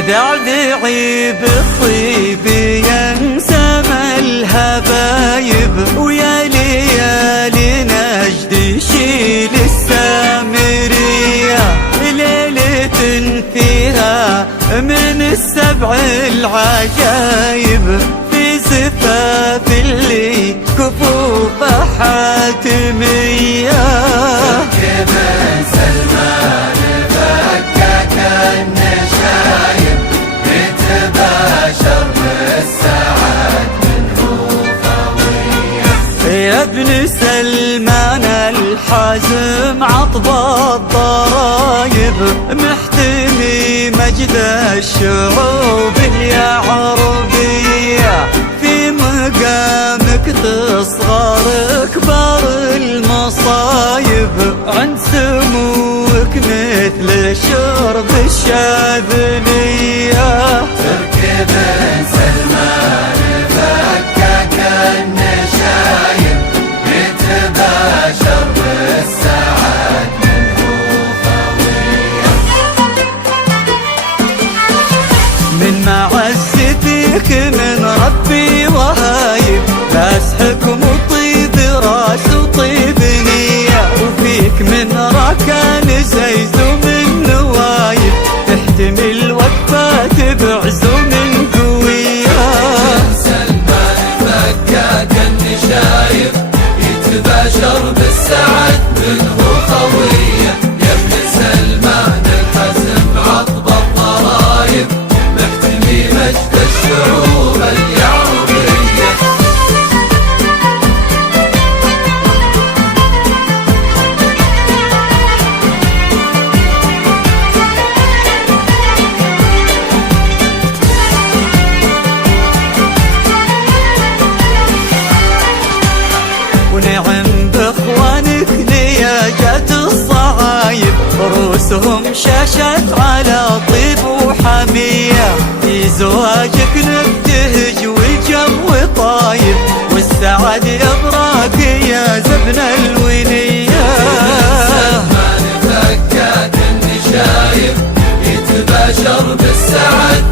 ذعذعي بالطيب ينسم الهبايب، ويا ليالي نجد شيل السامرية، ليلة فيها من السبع العجايب، في زفاف اللي كفوف حاتمية. من سلمان فكك النشايب، يتباشر بالسعد منه خوية. يا ابن سلمان الحازم عطب الضرايب، محتمي مجد الشعوب العربية، في مقامك تصغر كبار المصايب، عند سموك مثل شرب الشاذلية. تركب سلمان فكك النشايب، يتباشر بالسعد منه خوية. من معزتك من ربي وهايب، بسحكم وطيب راس وطيب نية، وفيك من ركان زيزو من نوايب، تحتمل وقفات بعزوم قوية. سلمان فكك النشايب، يتباشر بالسعد منه خوية. يا ابن سلمان الحزم عطب الضرايب، محتمي مجد الشعوب العربية. ونعم باخوانك لياجات الصعايب، رؤوسهم شاشت على طيب وحمية، في زواجك نبتهج والجو طايب، والسعد يبراك يا زبن الولية. سلمان فكك النشايب، يتباشر بالسعد